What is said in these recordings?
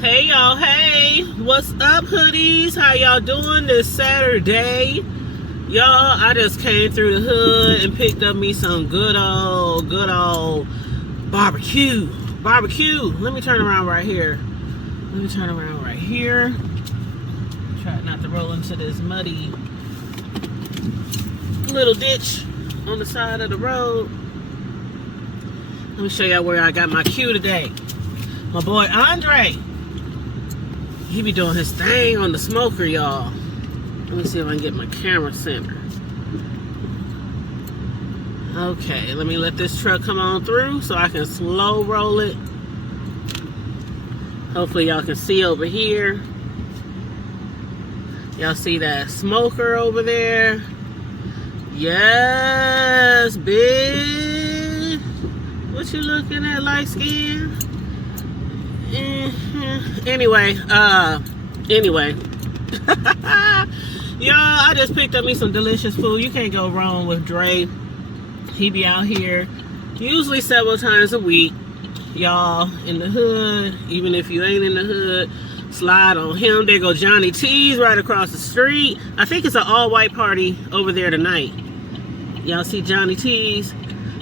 Hey y'all, hey, what's up hoodies? How y'all doing this Saturday? Y'all, I just came through the hood and picked up me some good old barbecue. Let me turn around right here. Try not to roll into this muddy little ditch on the side of the road. Let me show y'all where I got my cue today. My boy Andre, he be doing his thing on the smoker, y'all. Let me see if I can get my camera center. Okay, let me let this truck come on through so I can slow roll it. Hopefully y'all can see over here. Y'all see that smoker over there? Yes, big. What you looking at, light skin? Anyway, y'all, I just picked up me some delicious food. You can't go wrong with Dre. He be out here usually several times a week, y'all, in the hood. Even if you ain't in the hood, slide on him. There go Johnny T's right across the street. I think it's an all-white party over there tonight. Y'all see Johnny T's?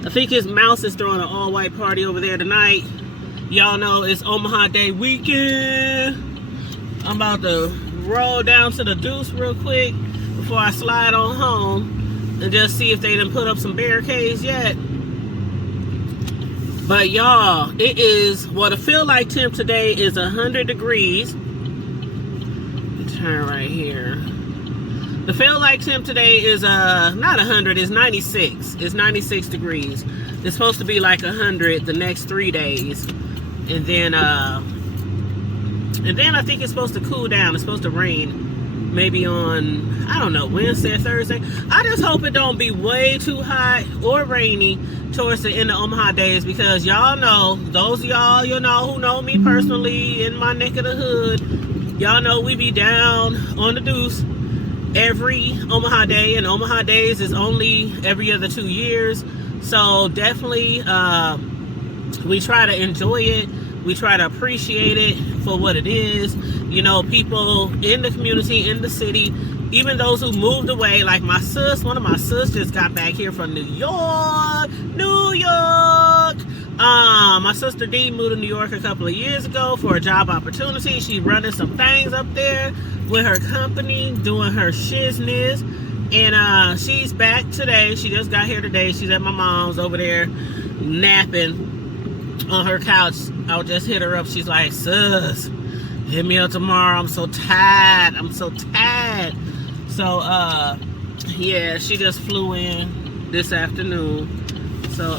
I think his mouse is throwing an all-white party over there tonight. Y'all know it's Omaha Day weekend. I'm about to roll down to the Deuce real quick before I slide on home and just see if they done put up some barricades yet. But y'all, it is, well, the feel like temp today is 100 degrees. Turn right here. The feel like temp today is not 100, it's 96. It's 96 degrees. It's supposed to be like 100 the next 3 days. And then I think it's supposed to cool down. It's supposed to rain maybe on, I don't know, Wednesday or Thursday. I just hope it don't be way too hot or rainy towards the end of Omaha days, because y'all know, those of y'all, you know, who know me personally in my neck of the hood, y'all know we be down on the Deuce every Omaha Day, and Omaha Days is only every other 2 years. So definitely we try to enjoy it. We try to appreciate it for what it is. You know, people in the community, in the city, even those who moved away, like my sis, one of my sis just got back here from New York. My sister Dee moved to New York a couple of years ago for a job opportunity. She's running some things up there with her company, doing her shizness. And she's back today. She just got here today. She's at my mom's over there napping on her couch. I'll just hit her up. She's like, sis, hit me up tomorrow. I'm so tired. So, yeah, she just flew in this afternoon. So,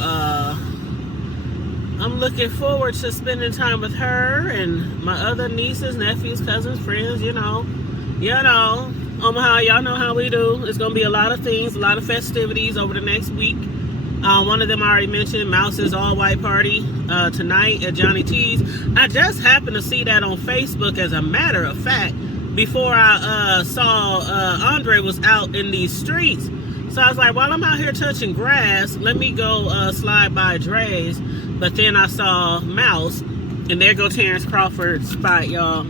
I'm looking forward to spending time with her and my other nieces, nephews, cousins, friends, you know, Omaha, y'all know how we do. It's going to be a lot of things, a lot of festivities over the next week. One of them I already mentioned, Mouse's all-white party tonight at Johnny T's. I just happened to see that on Facebook, as a matter of fact, before I saw Andre was out in these streets. So I was like, while I'm out here touching grass, let me go slide by Dre's. But then I saw Mouse, and there go Terrence Crawford's spot, y'all.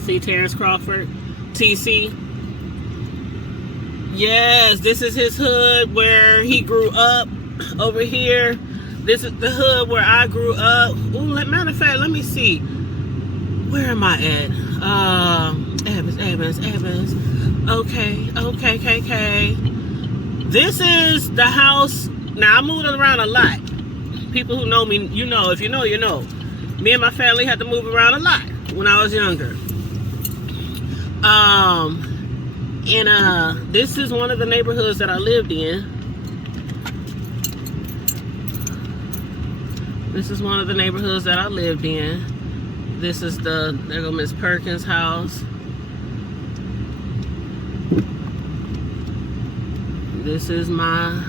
See Terrence Crawford? TC. Yes, this is his hood where he grew up over here. This is the hood where I grew up. Ooh, matter of fact, let me see. Where am I at? Evans. Okay. This is the house. Now, I moved around a lot. People who know me, you know. If you know, you know. Me and my family had to move around a lot when I was younger. This is one of the neighborhoods that I lived in. This is there go Miss Perkins' house. This is my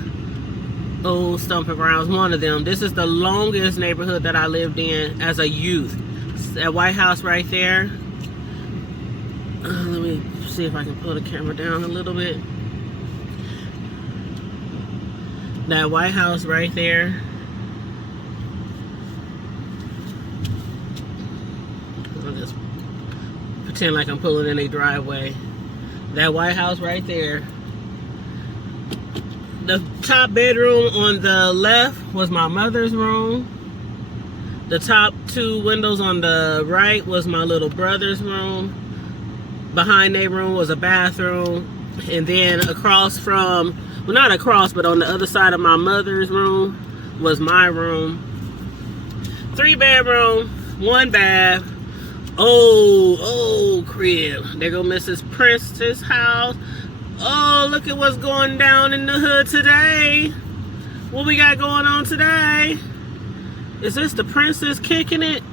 old stomping grounds, one of them. This is the longest neighborhood that I lived in as a youth. That White House right there. Let me see if I can pull the camera down a little bit. That White House right there. I'll just pretend like I'm pulling in a driveway. That White House right there. The top bedroom on the left was my mother's room. The top two windows on the right was my little brother's room. Behind their room was a bathroom. And then across from, well, not across, but on the other side of my mother's room was my room. 3 bedroom, 1 bath. Oh, crib. There go Mrs. Prince's house. Oh, look at what's going down in the hood today. What we got going on today? Is this the Princess kicking it?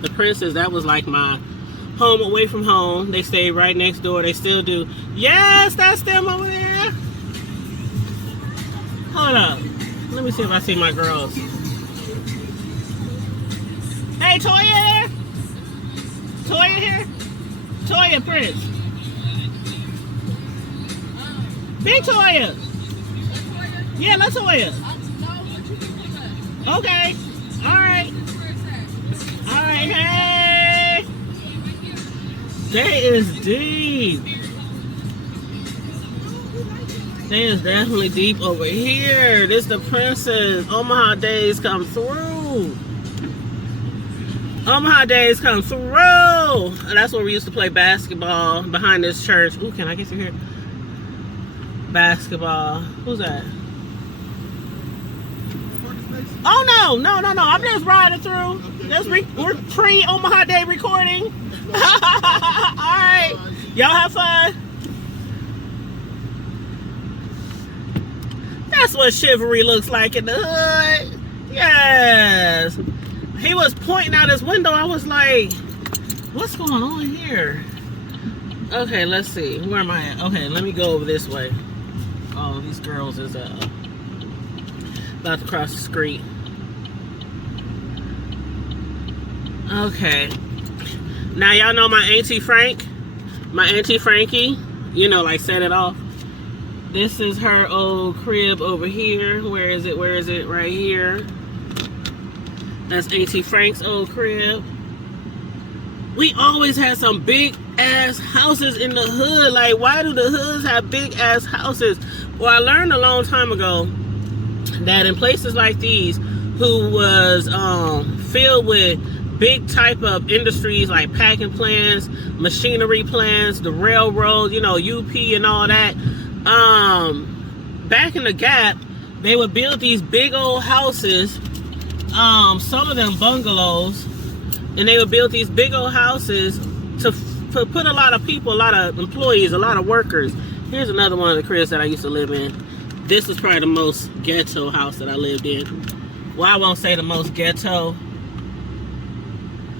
The Princess, that was like my home away from home. They stayed right next door. They still do. Yes, that's them over there. Hold up. Let me see if I see my girls. Hey, Toya there? Toya here? Toya, Prince. Big Toya. Yeah, let's Toya. Okay. Alright. Alright, hey. They is deep. They is definitely deep over here. This the Princess. Omaha days come through. Omaha days come through. And that's where we used to play basketball behind this church. Ooh, can I get you here? Basketball. Who's that? Oh, no. I'm just riding through. We're pre-Omaha Day recording. All right. Y'all have fun. That's what chivalry looks like in the hood. Yes. He was pointing out his window. I was like, what's going on here? Okay, let's see. Where am I at? Okay, let me go over this way. Oh, these girls is about to cross the street. Okay. Now y'all know my Auntie Frank. My Auntie Frankie. You know, like set it off. This is her old crib over here. Where is it? Right here. That's Auntie Frank's old crib. We always had some big ass houses in the hood. Like, why do the hoods have big ass houses? Well, I learned a long time ago that in places like these, who was filled with big type of industries like packing plants, machinery plants, the railroad, you know, UP and all that. Back in the Gap, they would build these big old houses, some of them bungalows, and they would build these big old houses to put a lot of people, a lot of employees, a lot of workers. Here's another one of the cribs that I used to live in. This was probably the most ghetto house that I lived in. Well, I won't say the most ghetto.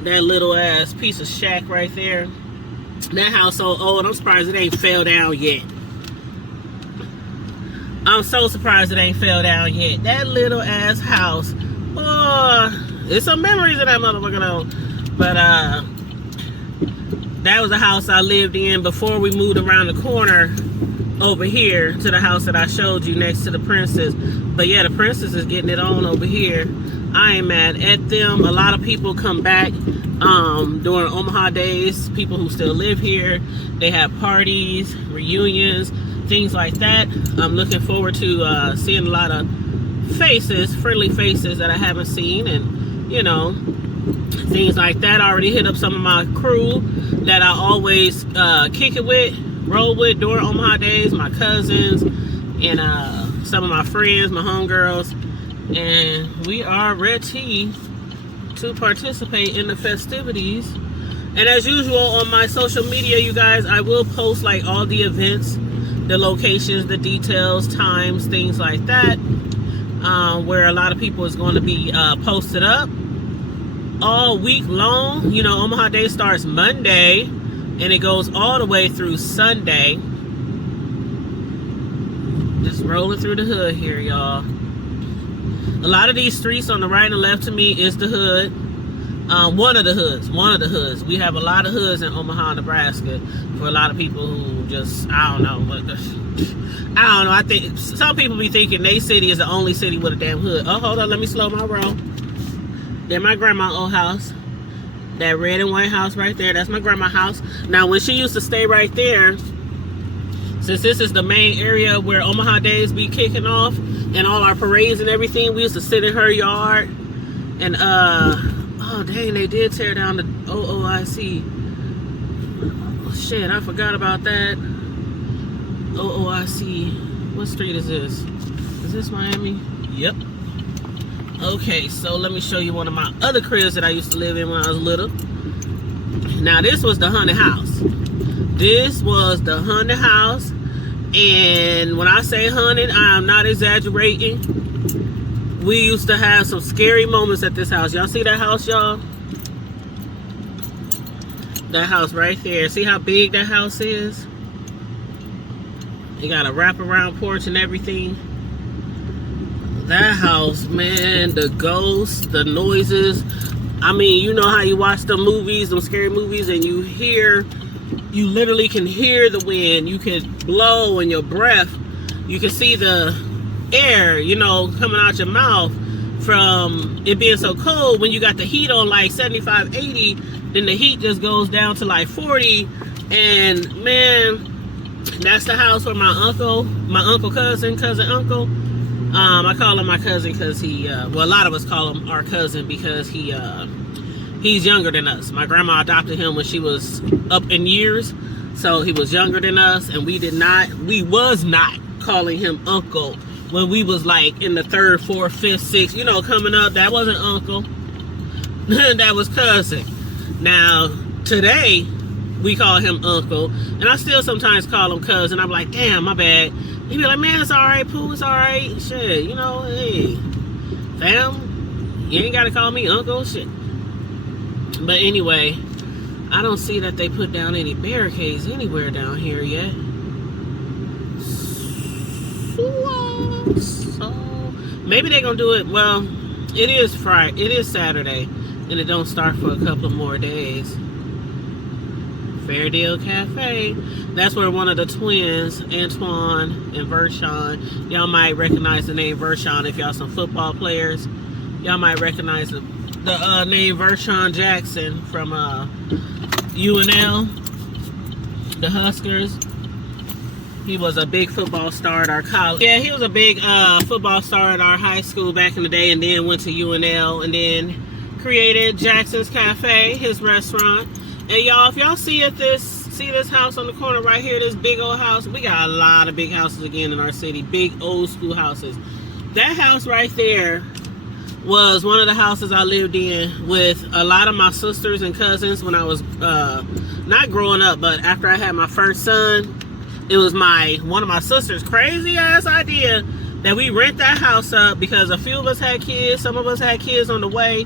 That little ass piece of shack right there. That house so old, I'm surprised it ain't fell down yet. I'm so surprised it ain't fell down yet. That little ass house. Oh, there's some memories of that motherfucker though. But that was a house I lived in before we moved around the corner over here to the house that I showed you next to the Princess. But yeah, the Princess is getting it on over here. I ain't mad at them. A lot of people come back during Omaha days. People who still live here. They have parties, reunions, things like that. I'm looking forward to seeing a lot of faces, friendly faces that I haven't seen, and you know, things like that. I already hit up some of my crew that I always kick it with, roll with during Omaha days, my cousins and some of my friends, my homegirls, and we are ready to participate in the festivities. And as usual on my social media, you guys, I will post like all the events, the locations, the details, times, things like that, where a lot of people is going to be posted up all week long. You know, Omaha Day starts Monday and it goes all the way through Sunday. Just rolling through the hood here, y'all. A lot of these streets on the right and left to me is the hood. One of the hoods. We have a lot of hoods in Omaha, Nebraska, for a lot of people who just, I don't know. I think some people be thinking they city is the only city with a damn hood. Oh, hold on, let me slow my roll. There my grandma's old house. That red and white house right there, that's my grandma's house. Now, when she used to stay right there, since this is the main area where Omaha Days be kicking off and all our parades and everything, we used to sit in her yard. And oh dang, they did tear down the OOIC. Oh, shit, I forgot about that. OOIC. What street is this? Is this Miami? Yep. Okay, so let me show you one of my other cribs that I used to live in when I was little. Now, this was the haunted house. This was the haunted house. And when I say haunted, I'm not exaggerating. We used to have some scary moments at this house. Y'all see that house, y'all? That house right there. See how big that house is? You got a wraparound porch and everything. That house, man, the ghosts, the noises. I mean, you know how you watch the movies, those scary movies, and you literally can hear the wind. You can blow in your breath. You can see the air, you know, coming out your mouth from it being so cold. When you got the heat on like 75, 80, then the heat just goes down to like 40. And man, that's the house where my uncle, cousin, uncle. I call him my cousin because he, well, a lot of us call him our cousin because he's younger than us. My grandma adopted him when she was up in years, so he was younger than us, and we was not calling him uncle when we was like in the 3rd, 4th, 5th, 6th, you know, coming up. That wasn't uncle. That was cousin. Now, today, we call him uncle, and I still sometimes call him cousin. I'm like, damn, my bad. He be like, man, it's all right, Pooh, it's all right. Shit, you know, hey, fam, you ain't got to call me uncle, shit. But anyway, I don't see that they put down any barricades anywhere down here yet. So maybe they're going to do it. Well, it is Friday. It is Saturday, and it don't start for a couple more days. Fairdale Cafe. That's where one of the twins, Antoine and Vershawn, y'all might recognize the name Vershawn if y'all some football players. Y'all might recognize the name Vershawn Jackson from UNL, the Huskers. He was a big football star at our college. Yeah, he was a big football star at our high school back in the day, and then went to UNL, and then created Jackson's Cafe, his restaurant. And y'all, if y'all see this house on the corner right here, this big old house, we got a lot of big houses again in our city, big old school houses. That house right there was one of the houses I lived in with a lot of my sisters and cousins when I was not growing up, but after I had my first son. It was one of my sister's crazy ass idea that we rent that house up because a few of us had kids, some of us had kids on the way,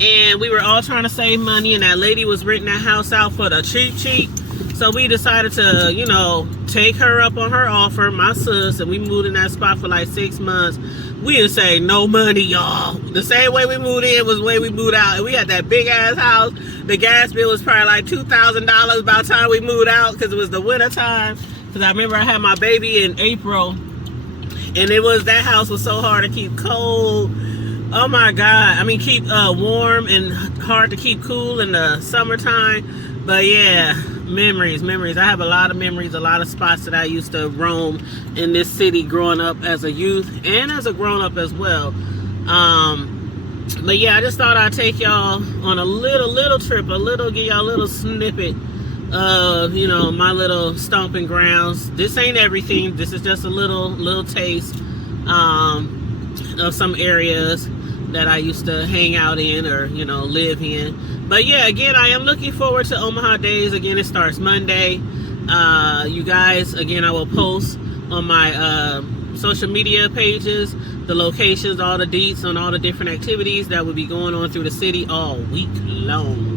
and we were all trying to save money, and that lady was renting that house out for the cheap. So we decided to, you know, take her up on her offer, my sis, and we moved in that spot for like 6 months. We didn't save no money, y'all. The same way we moved in was the way we moved out. And we had that big ass house. The gas bill was probably like $2,000 by the time we moved out because it was the winter time. Because I remember I had my baby in April, and that house was so hard to keep cold. Oh my God. I mean, keep warm and hard to keep cool in the summertime. But yeah, memories. I have a lot of memories, a lot of spots that I used to roam in this city growing up as a youth and as a grown-up as well. But yeah, I just thought I'd take y'all on a little trip, give y'all a little snippet of, you know, my little stomping grounds. This ain't everything. This is just a little taste of some areas that I used to hang out in or, you know, live in. But yeah, again, I am looking forward to Omaha Days. Again, it starts Monday. You guys, again, I will post on my social media pages the locations, all the deets on all the different activities that will be going on through the city all week long.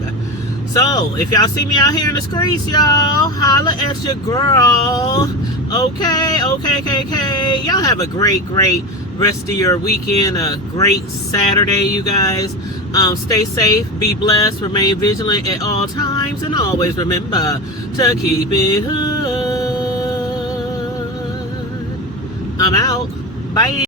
So, if y'all see me out here in the streets, y'all, holla at your girl. Okay. Y'all have a great rest of your weekend. A great Saturday, you guys. Stay safe, be blessed, remain vigilant at all times, and always remember to keep it hood. I'm out. Bye.